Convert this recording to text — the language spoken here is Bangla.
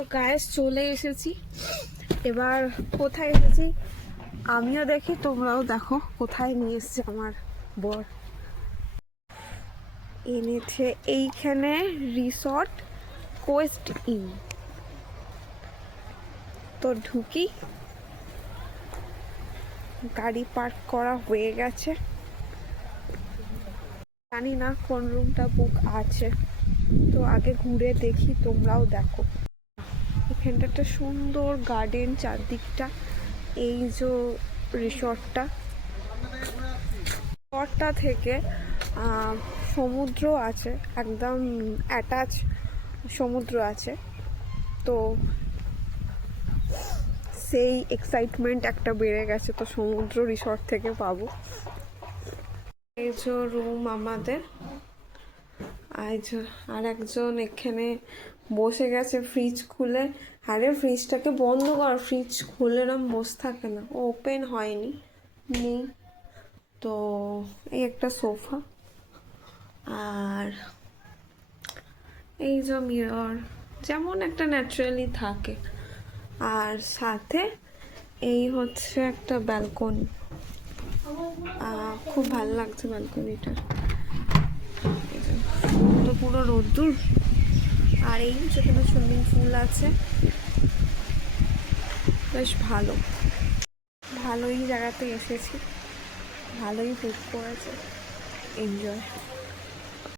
তো গাইস চলে এসেছি। এবার কোথায় এসেছি আমিও দেখি, তোমরাও দেখো কোথায় নিয়ে এসছে আমার বর। এনেছে এইখানে রিসর্ট কোয়েস্ট ইন। তো ঢুকি, গাড়ি পার্ক করা হয়ে গেছে, জানি না কোন রুমটা বুক আছে, তো আগে ঘুরে দেখি, তোমরাও দেখো। এখানটা একটা সুন্দর গার্ডেন চারদিকটা। এই যে রিসর্টটা থেকে সমুদ্র আছে, একদম অ্যাটাচ সমুদ্র আছে। তো সেই এক্সাইটমেন্ট একটা বেড়ে গেছে, তো সমুদ্র রিসর্ট থেকে পাবো। এই যে রুম আমাদের, আর একজন এখানে বসে গেছে ফ্রিজ খুলে। আরে ফ্রিজটাকে বন্ধ কর, ফ্রিজ খুলে এরম বসে থাকে না, ওপেন হয়নি, নেই। তো এই একটা সোফা, আর এই যে মিরর, যেমন একটা ন্যাচারালি থাকে। আর সাথে এই হচ্ছে একটা ব্যালকনি, খুব ভালো লাগছে ব্যালকনিটা। তো পুরো রোদ্দুর, আর এই যেখানে সুইমিং পুল আছে, বেশ ভালোই জায়গাতে এসেছি, ভালোই বুক করেছে, এনজয়।